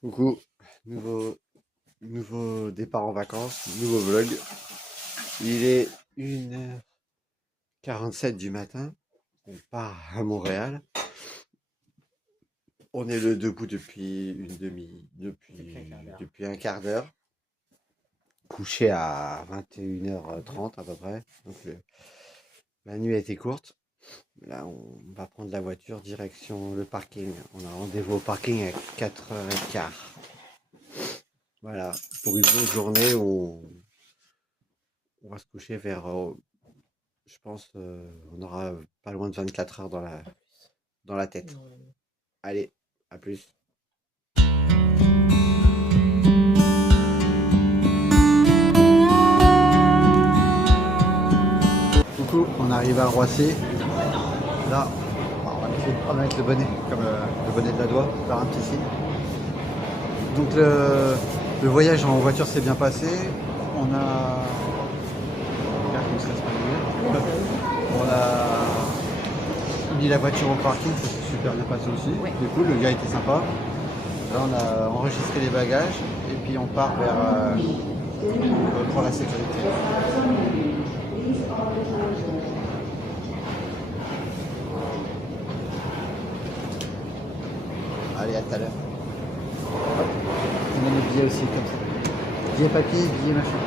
Coucou, nouveau départ en vacances, nouveau vlog. Il est 1h47 du matin, on part à Montréal. On est debout depuis depuis un quart d'heure, couché à 21h30 à peu près. Donc la nuit a été courte. Là, on va prendre la voiture direction le parking. On a rendez-vous au parking à 4h15. Voilà, pour une longue journée où on va se coucher vers, je pense, on aura pas loin de 24 heures dans la tête. Allez, à plus. Coucou, on arrive à Roissy. Là, on va mettre le bonnet, comme le bonnet de la doigt, faire un petit signe. Donc le voyage en voiture s'est bien passé. On a mis la voiture au parking, ça s'est super bien passé aussi. Oui. C'est cool, le gars était sympa. Là on a enregistré les bagages et puis on part vers pour la sécurité. Allez, à tout à l'heure. On a les billets aussi comme ça. Billets papier, billets machin.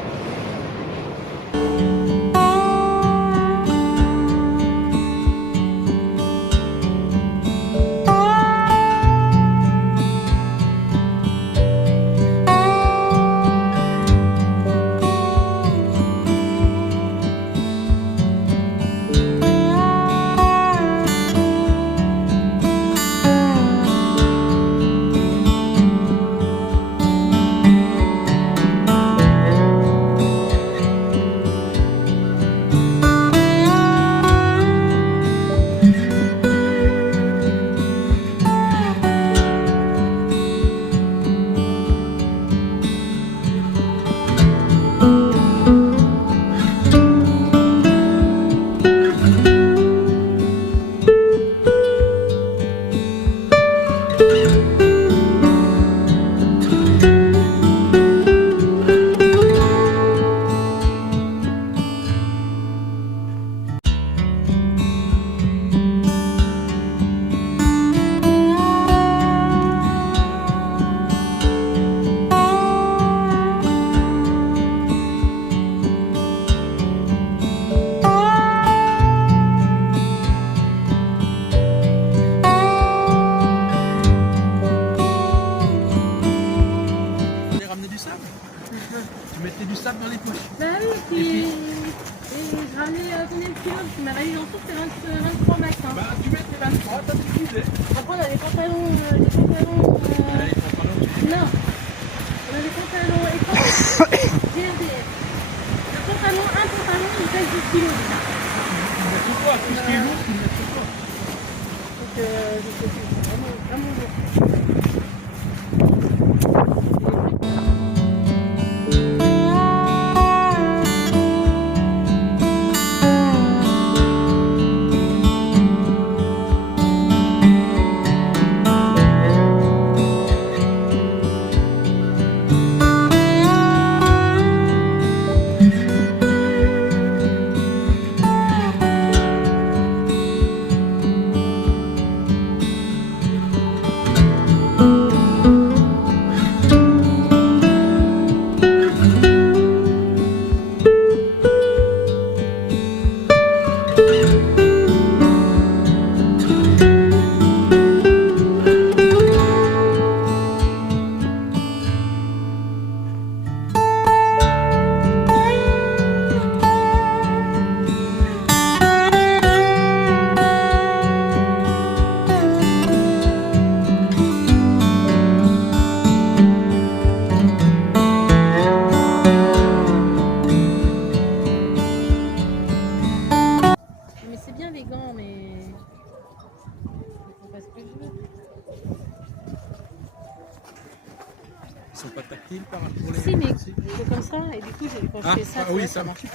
Tu mettais du sable dans les poches. Bah oui, et je ramenais combien de kilos? Parce que ma valise en tout c'est 23 max. Hein. Bah tu mettais 23, ça suffisait. Après on a des pantalons. Non, on a des pantalons étanches. GRDF. Le pantalon, un pantalon, il pèse 10 kilos déjà. Tu mets sur toi, tout ce qui est lourd, tu le mets sur toi. Donc je sais plus, c'est vraiment lourd. Mais c'est bien les gants, mais c'est pas ce que je veux. Ils sont pas tactiles par rapport les. Si, mais c'est comme ça, et du coup, quand je fais ça, Ah tu oui, vois, ça marche.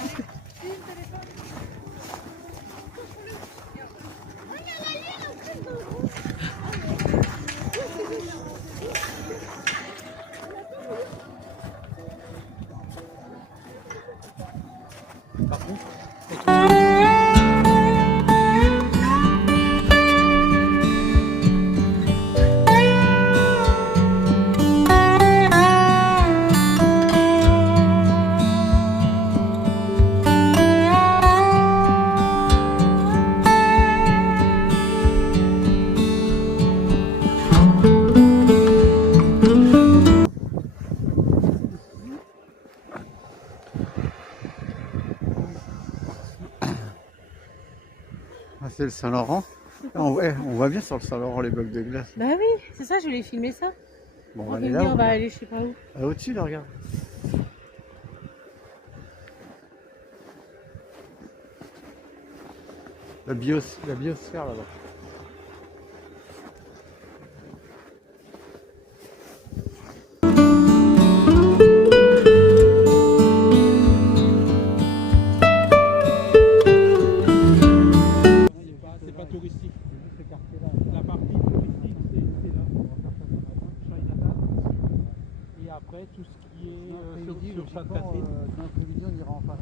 c'est le Saint-Laurent. On voit bien sur le Saint-Laurent les blocs de glace. Bah oui, c'est ça, je voulais filmer ça. Bon, On on va aller va là. aller je sais pas où. Ah, au-dessus, là, regarde. La biosphère là-bas. C'est pas touristique. La partie touristique, c'est là. Chinatown. Et après, tout ce qui est sur Sainte-Catherine. Dans l'après-midi, on ira en face.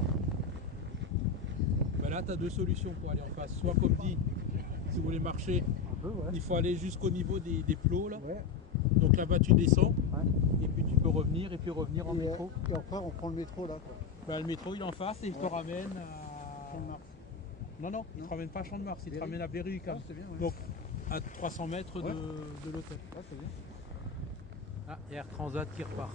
Ben là, tu as deux solutions pour aller en face. Soit comme dit, si vous voulez marcher, il faut aller jusqu'au niveau des plots là. Ouais. Donc là-bas tu descends, Ouais. et puis tu peux revenir et puis revenir en métro. Et après, on prend le métro là, quoi. Ben, le métro il est en face et il te ramène à Champ-de-Mars. Non, il te ramène pas à Champ-de-Mars, il te ramène à Berry quand même. C'est bien, ouais. Donc à 300 mètres Ouais. de l'hôtel. Ouais, c'est bien. Ah, Air Transat qui repart.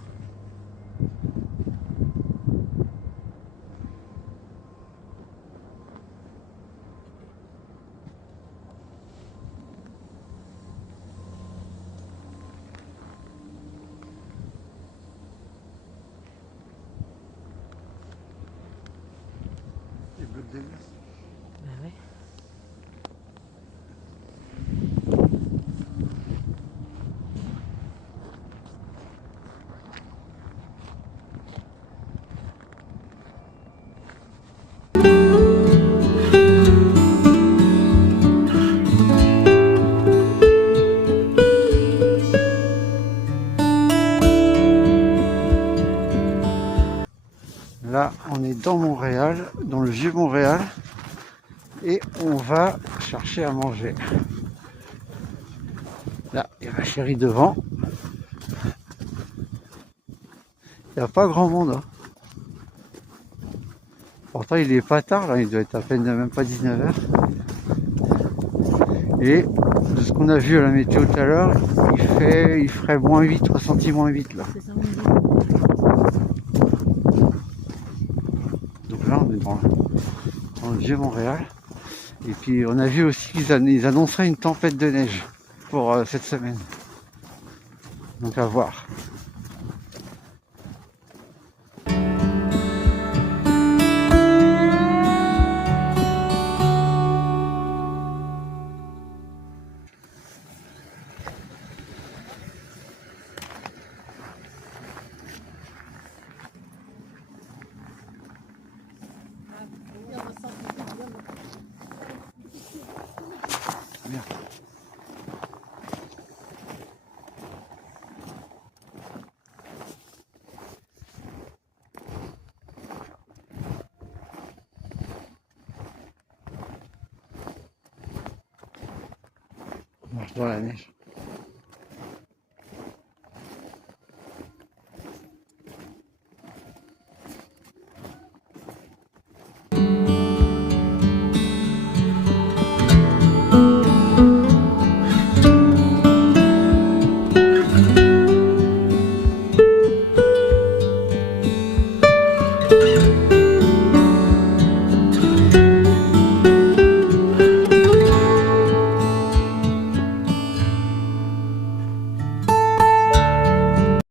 Les blocs de glace. Bah ouais. Là, on est dans Montréal, dans le vieux Montréal, et on va chercher à manger. Là, il y a ma chérie devant. Il n'y a pas grand monde. Hein. Pourtant, il est pas tard, là, il doit être à peine même pas 19h. Et de ce qu'on a vu à la météo tout à l'heure, il ferait moins 8, ressenti moins 8 là. C'est ça, on est dit. Donc là, on est dans le vieux Montréal. Et puis on a vu aussi qu'ils annonceraient une tempête de neige pour cette semaine. Donc à voir. Bien. On marche dans la neige.